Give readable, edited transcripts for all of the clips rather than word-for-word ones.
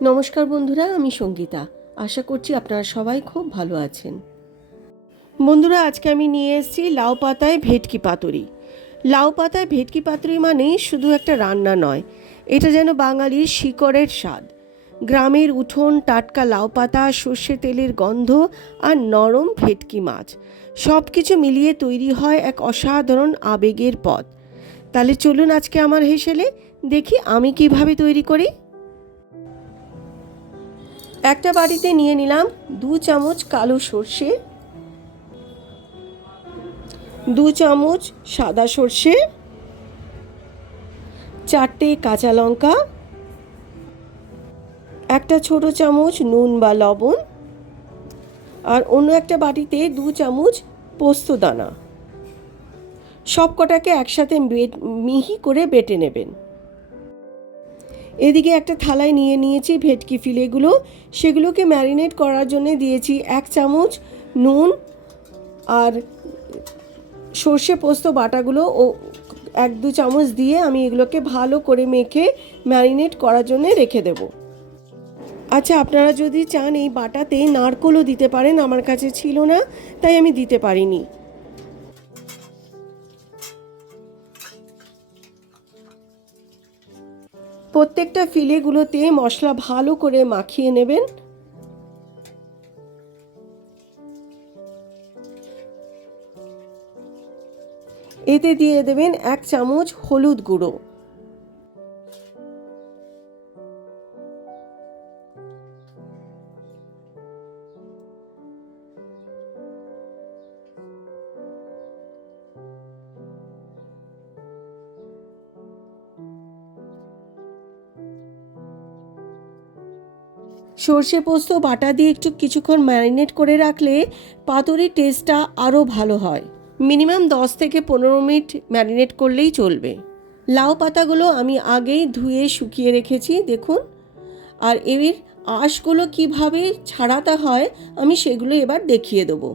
নমস্কার বন্ধুরা, আমি সঙ্গীতা। আশা করছি আপনারা সবাই খুব ভালো আছেন। বন্ধুরা, আজকে আমি নিয়ে এসেছি লাউ পাতায় ভেটকি পাতুরি। লাউ পাতায় ভেটকি পাতুরি মানে শুধু একটা রান্না নয়, এটা যেন বাঙালির শিকড়ের স্বাদ। গ্রামের উঠোন, টাটকা লাউ পাতা, সর্ষে তেলের গন্ধ আর নরম ভেটকি মাছ, সব কিছু মিলিয়ে তৈরি হয় এক অসাধারণ আবেগের পদ। তাহলে চলুন আজকে আমার হেসেলে দেখি আমি কিভাবে তৈরি করি। একটা বাটিতে নিয়ে নিলাম 2 চামচ কালো সর্ষে, 2 চামচ সাদা সর্ষে, 4টে কাঁচা লঙ্কা, একটা ছোট চামচ নুন বা লবণ, আর অন্য একটা বাটিতে 2 চামচ পোস্ত দানা। সব কটাকে একসাথে মিহি করে বেটে নেবেন। এদিকে একটা থালায় নিয়ে নিয়েছি ভেটকি ফিলেগুলো, সেগুলোকে ম্যারিনেট করার জন্য দিয়েছি 1 চামচ নুন, আর সর্ষে পোস্ত বাটাগুলো ও 1-2 চামচ দিয়ে আমি এগুলোকে ভালো করে মেখে ম্যারিনেট করার জন্য রেখে দেব। আচ্ছা, আপনারা যদি চান এই বাটাতে নারকেলও দিতে পারেন, আমার কাছে ছিল না তাই আমি দিতে পারিনি। প্রত্যেকটা ফিলেগুলোতে মশলা ভালো করে মাখিয়ে নেবেন। এতে দিয়ে দেবেন 1 চামচ হলুদ গুঁড়ো, সর্ষে পোস্ত বাটা দিয়ে একটু কিছুক্ষণ ম্যারিনেট করে রাখলে পাতুরির টেস্টটা আরও ভালো হয়। মিনিমাম 10 থেকে 15 মিনিট ম্যারিনেট করলেই চলবে। লাউ পাতাগুলো আমি আগেই ধুয়ে শুকিয়ে রেখেছি, দেখুন। আর এর আঁশগুলো কিভাবে ছাড়াতে হয় আমি সেগুলো এবার দেখিয়ে দেবো।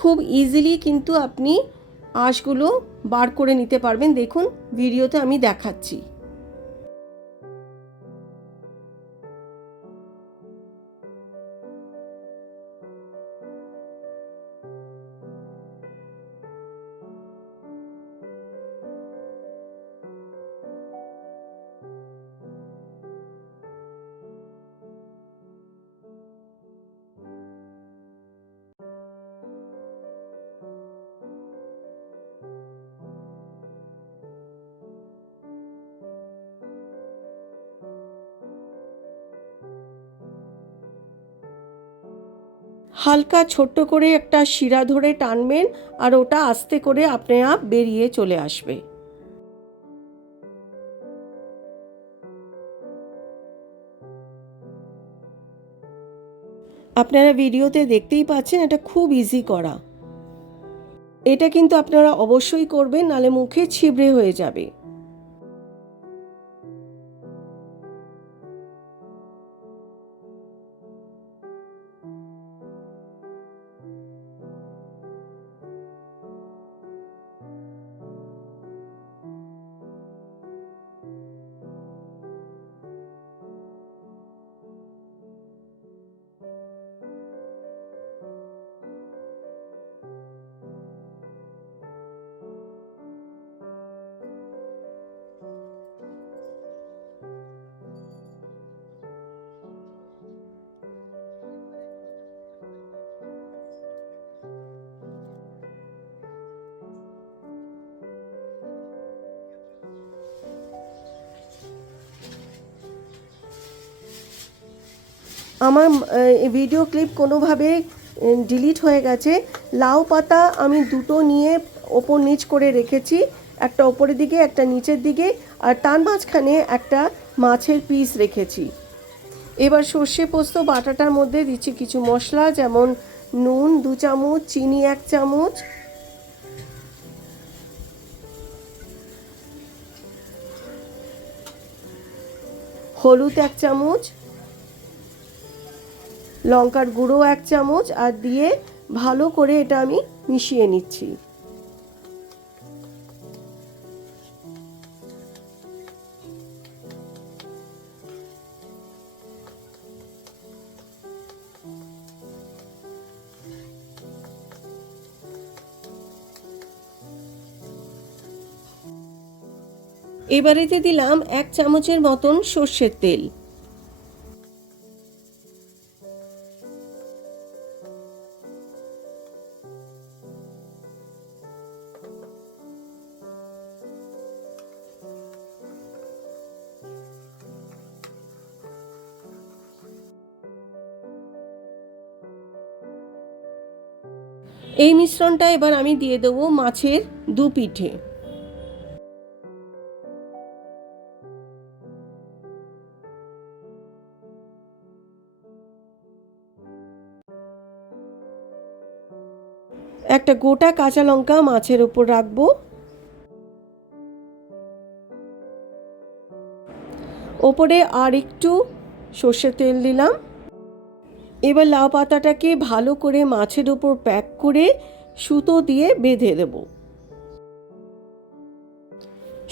খুব ইজিলি কিন্তু আপনি আঁশগুলো বার করে নিতে পারবেন, দেখুন ভিডিওতে আমি দেখাচ্ছি। হালকা ছোট্ট করে একটা শিরা ধরে টানবেন আর ওটা আস্তে করে আপনি বেরিয়ে চলে আসবে। আপনারা ভিডিওতে দেখতেই পাচ্ছেন এটা খুব ইজি করা। এটা কিন্তু আপনারা অবশ্যই করবেন, নালে মুখে ছিবড়ে হয়ে যাবে। আমার ভিডিও ক্লিপ কোনোভাবে ডিলিট হয়ে গেছে। লাউ পাতা আমি দুটো নিয়ে ওপর নিচ করে রেখেছি, একটা ওপরের দিকে একটা নিচের দিকে, আর তার মাঝখানে একটা মাছের পিস রেখেছি। এবার সর্ষে পোস্ত বাটাটার মধ্যে দিচ্ছি কিছু মশলা, যেমন নুন 2 চামচ, চিনি 1 চামচ, হলুদ 1 চামচ, লঙ্কার গুঁড়ো 1 চামচ, আর দিয়ে ভালো করে এটা আমি মিশিয়ে নিচ্ছি। এবারেতে দিলাম 1 চামচের মতন সর্ষের তেল। এই মিশ্রণটা এবার আমি দিয়ে দেবো মাছের দু পিঠে। একটা গোটা কাঁচা লঙ্কা মাছের উপর রাখবো। ওপরে আর একটু সর্ষের তেল দিলাম। এবার লাউ পাতাটাকে ভালো করে মাছের উপর প্যাক করে সুতো দিয়ে বেঁধে দেব।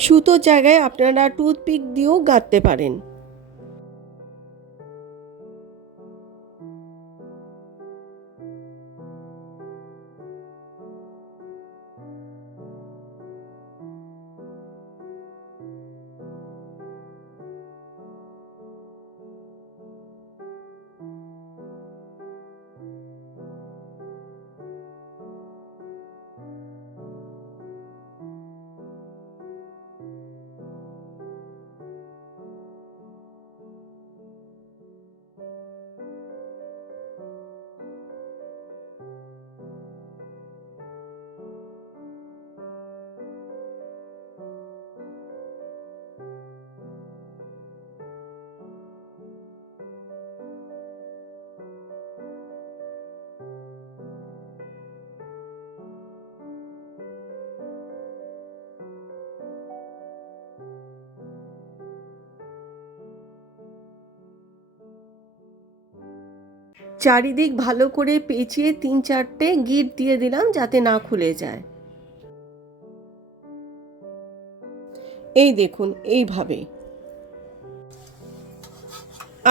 সুতোর জায়গায় আপনারা টুথপিক দিয়েও গাঁথতে পারেন। চারিদিক ভালো করে পেঁচিয়ে 3-4টে গিঁট দিয়ে দিলাম যাতে না খুলে যায়। এই দেখুন এইভাবে।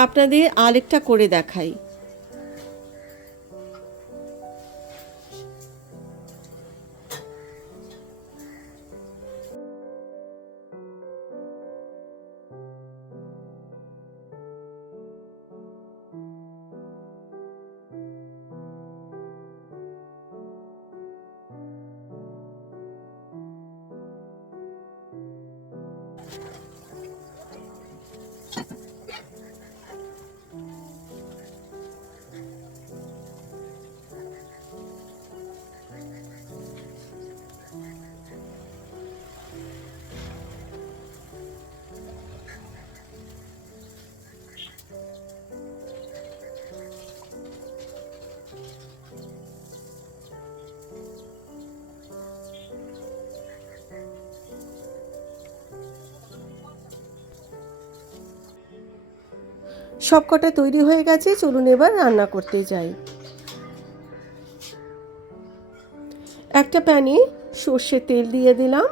আপনাদের আরেকটা করে দেখাই। সব কটা তৈরি হয়ে গেছে, চলুন এবার রান্না করতে যাই। একটা প্যানে সর্ষের তেল দিয়ে দিলাম।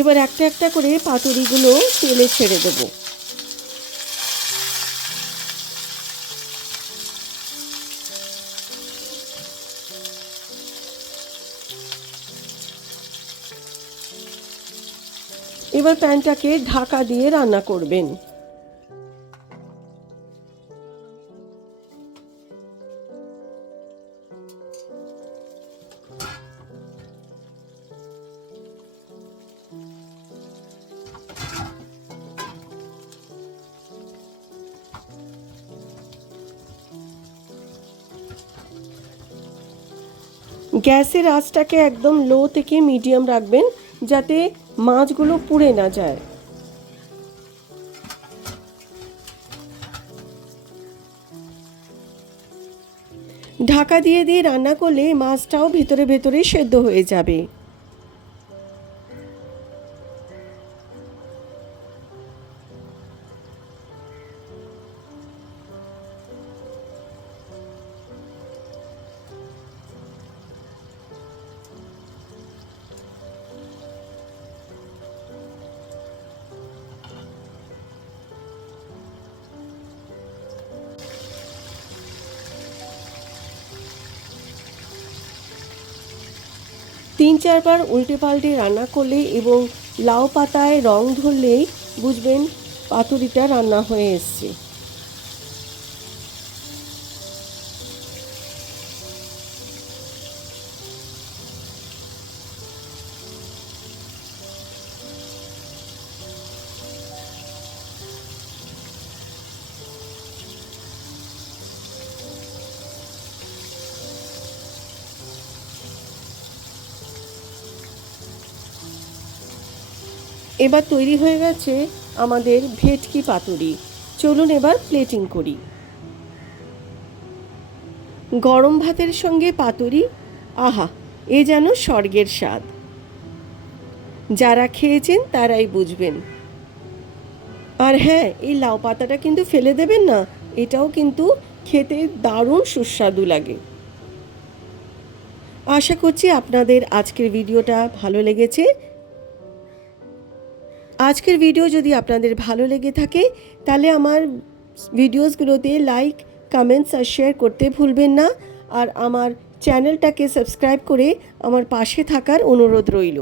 এবার একটা একটা করে পাতুরিগুলো তেলে ছেড়ে দেবো। এবার প্যানটাকে ঢাকা দিয়ে রান্না করবেন। গ্যাসের আঁচটাকে একদম লো থেকে মিডিয়াম রাখবেন যাতে মাছগুলো পুড়ে না যায়। ঢাকা দিয়ে দিয়ে রান্না করলে মাছটাও ভেতরে ভেতরে সেদ্ধ হয়ে যাবে। 3-4 বার উল্টে পাল্টে রান্না করলে এবং লাউ পাতায় রং ধরলেই বুঝবেন পাতুরিটা রান্না হয়ে এসছে। এবার তৈরি হয়ে গেছে আমাদের ভেটকি পাতুরি। চলুন এবার প্লেটিং করি। গরম ভাতের সঙ্গে পাতুরি, আহা, এ যেন স্বর্গের স্বাদ। যারা খেয়েছেন তারাই বুঝবেন। আর হ্যাঁ, এই লাউ পাতাটা কিন্তু ফেলে দেবেন না, এটাও কিন্তু খেতে দারুণ সুস্বাদু লাগে। আশা করছি আপনাদের আজকের ভিডিওটা ভালো লেগেছে। আজকের ভিডিও যদি আপনাদের ভালো লেগে থাকে তাহলে আমার ভিডিওসগুলোতে লাইক, কমেন্টস আর শেয়ার করতে ভুলবেন না। আর আমার চ্যানেলটাকে সাবস্ক্রাইব করে আমার পাশে থাকার অনুরোধ রইল।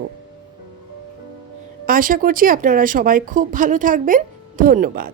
আশা করছি আপনারা সবাই খুব ভালো থাকবেন। ধন্যবাদ।